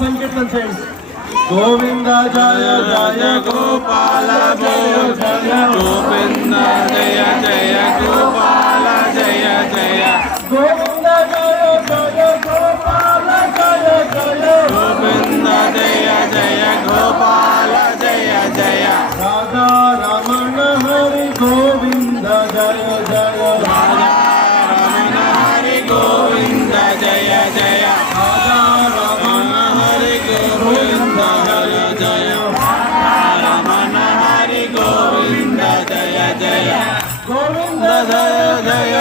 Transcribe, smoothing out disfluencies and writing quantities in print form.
సంకీర్తన చేయండి. గోవింద జయ జయ గోపాల జయ జయ గోవింద జయ జయ గోపాల జయ జయ గోవింద జయ జయ గోపాల జయ జయ గోవింద జయ జయ గోపాల జయ జయ రాధా రమణ హరి గోవింద జయ జయ రాధా రమణ హరి గోవింద జయ జయ రాధా రమణ హరి గోవింద జయ జయ రమణ హరి గోవింద జయ జయ గోవింద జయ జయ